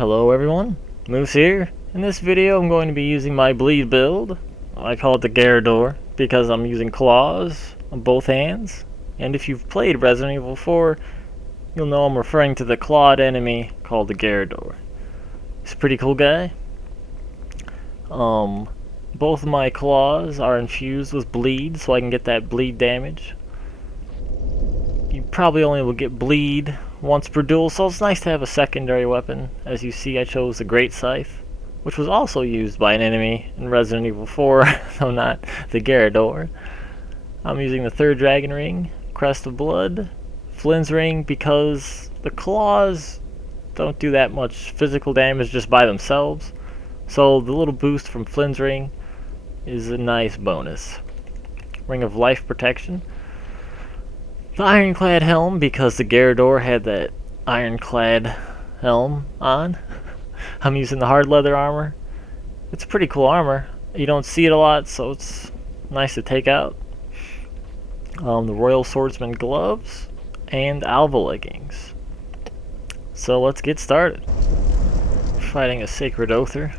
Hello everyone, Moose here. In this video I'm going to be using my bleed build. I call it the Garrador because I'm using claws on both hands. And if you've played Resident Evil 4, you'll know I'm referring to the clawed enemy called the Garrador. He's a pretty cool guy. Both of my claws are infused with bleed so I can get that bleed damage. You probably only will get bleed once per duel, so it's nice to have a secondary weapon. As you see, I chose the greatsword, which was also used by an enemy in Resident Evil 4, though not the Garrador. I'm using the third dragon ring, crest of blood, flynns ring, because the claws don't do that much physical damage just by themselves. So the little boost from flynns ring is a nice bonus. Ring of life protection. The ironclad helm, because the Garrador had that ironclad helm on. I'm using the hard leather armor. It's pretty cool armor. You don't see it a lot, so it's nice to take out. The Royal Swordsman gloves and alva leggings. So let's get started. Fighting a Sacred Oather,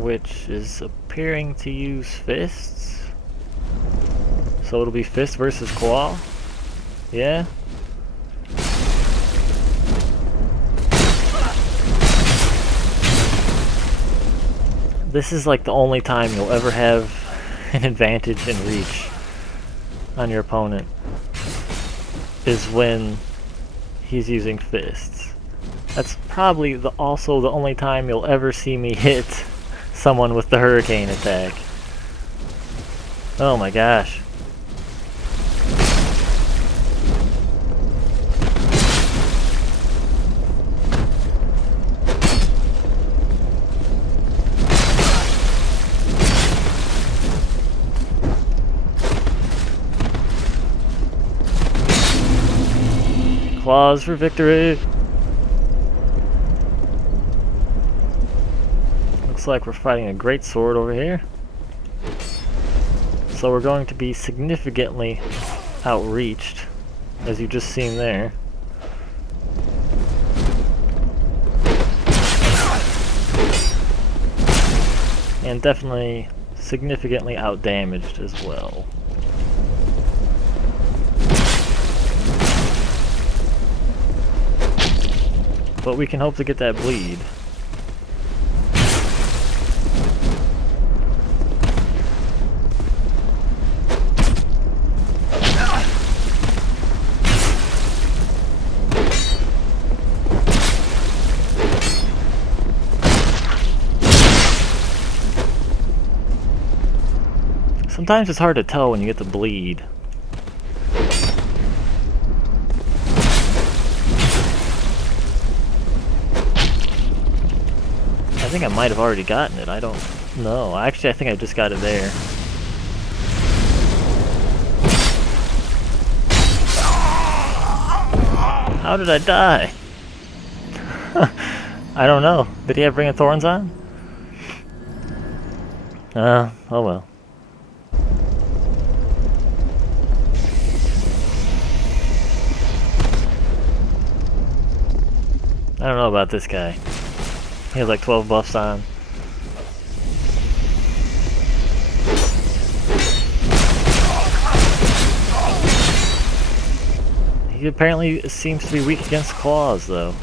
which is appearing to use fists. So it'll be fist versus claw. Yeah. This is like the only time you'll ever have an advantage in reach on your opponent, is when he's using fists. That's probably also the only time you'll ever see me hit someone with the hurricane attack. Oh my gosh. Claws for victory! Looks like we're fighting a greatsword over here. So we're going to be significantly outreached, as you just seen there. And definitely significantly outdamaged as well. But we can hope to get that bleed. Sometimes it's hard to tell when you get the bleed. I think I might have already gotten it. I don't know. Actually, I think I just got it there. How did I die? I don't know. Did he have Ring of Thorns on? Oh well. I don't know about this guy. He has like 12 buffs on. He apparently seems to be weak against claws, though.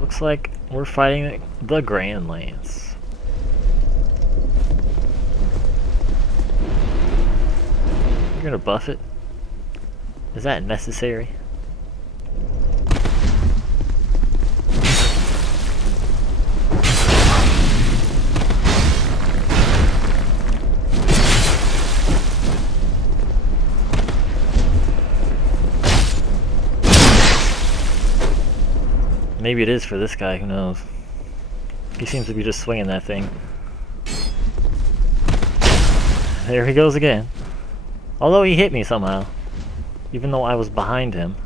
Looks like we're fighting the Grand Lance. You're gonna buff it? Is that necessary? Maybe it is for this guy, who knows? He seems to be just swinging that thing. There he goes again. Although he hit me somehow, even though I was behind him.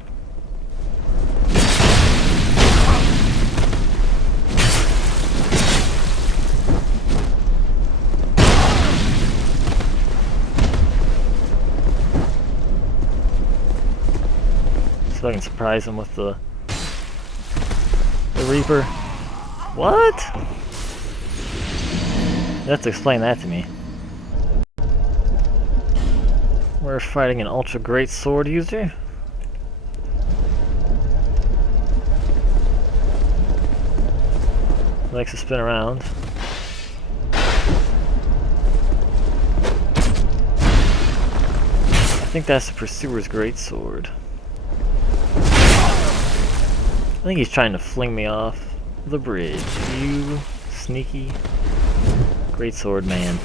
if I can surprise him with the Reaper. What? You have to explain that to me. We're fighting an ultra great sword user. Likes to spin around. I think that's the Pursuer's greatsword. I think he's trying to fling me off the bridge. You sneaky greatsword man.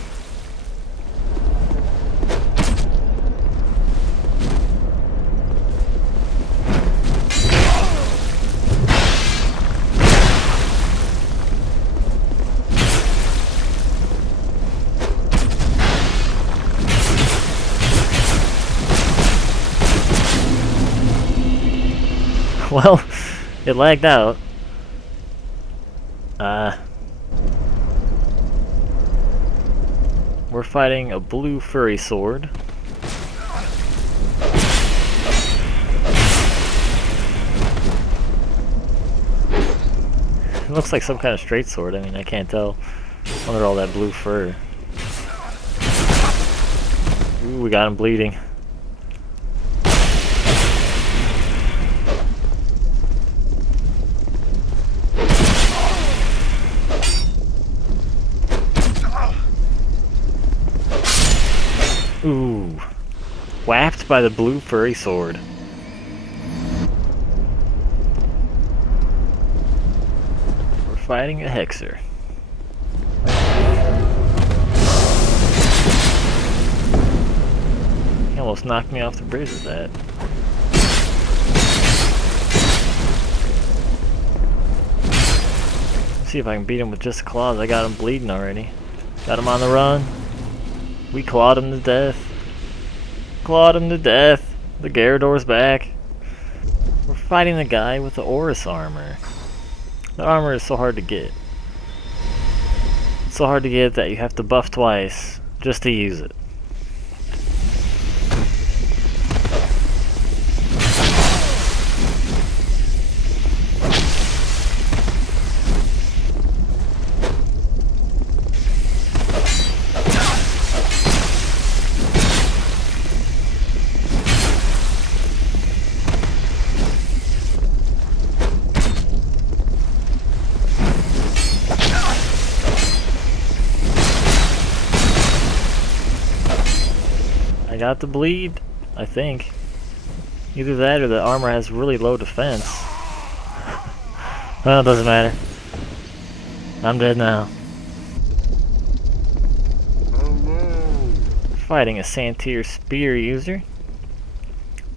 Well, it lagged out. We're fighting a blue furry sword. It looks like some kind of straight sword. I mean, I can't tell under all that blue fur. Ooh, we got him bleeding. Ooh. Whapped by the blue furry sword. We're fighting a Hexer. He almost knocked me off the bridge with that. Let's see if I can beat him with just claws. I got him bleeding already. Got him on the run. We clawed him to death. Clawed him to death. The Garrador's back. We're fighting the guy with the Oris armor. The armor is so hard to get. It's so hard to get that you have to buff twice just to use it. I got the bleed, I think. Either that or the armor has really low defense. Well, it doesn't matter. I'm dead now. Fighting a Santier spear user.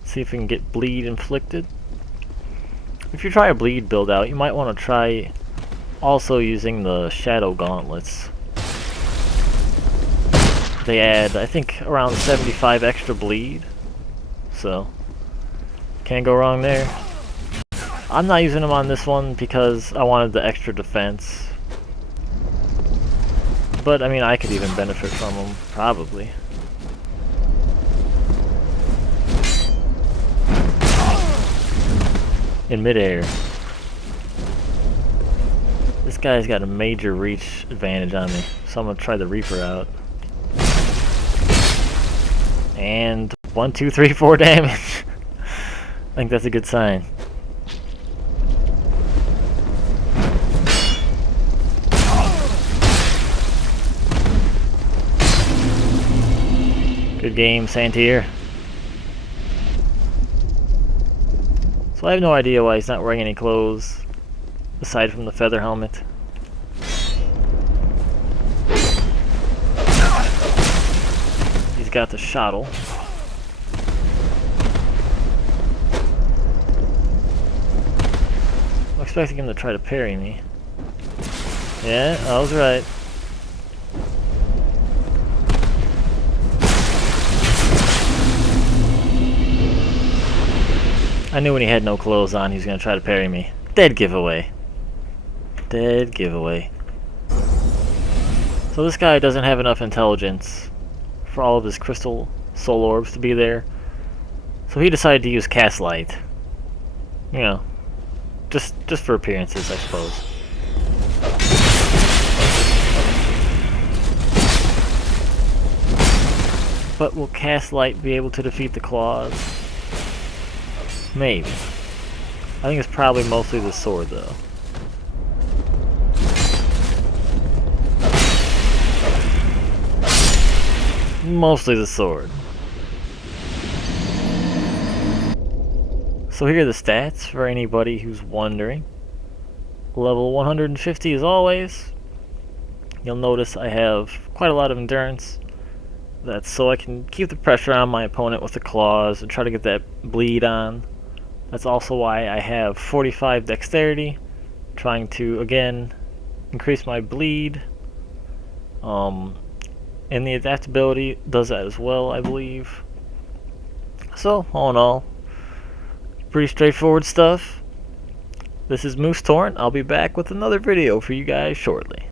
See if we can get bleed inflicted. If you try a bleed build out, you might want to try also using the shadow gauntlets. They add, I think, around 75 extra bleed. So, can't go wrong there. I'm not using them on this one because I wanted the extra defense. But, I mean, I could even benefit from them, probably. In midair. This guy's got a major reach advantage on me, so I'm gonna try the Reaper out. And 1, 2, 3, 4 damage. I think that's a good sign. Good game, Santier. So I have no idea why he's not wearing any clothes aside from the feather helmet. He's got the shottle. I'm expecting him to try to parry me. Yeah, I was right. I knew when he had no clothes on he was going to try to parry me. Dead giveaway. Dead giveaway. So this guy doesn't have enough intelligence for all of his crystal soul orbs to be there. So he decided to use cast light. You know, just for appearances, I suppose. But will cast light be able to defeat the claws? Maybe. I think it's probably mostly the sword, though. Mostly the sword. So here are the stats for anybody who's wondering. Level 150 as always. You'll notice I have quite a lot of endurance. That's so I can keep the pressure on my opponent with the claws and try to get that bleed on. That's also why I have 45 dexterity, trying to, again, increase my bleed. And the adaptability does that as well, I believe. So, all in all, pretty straightforward stuff. This is Moose Torrent. I'll be back with another video for you guys shortly.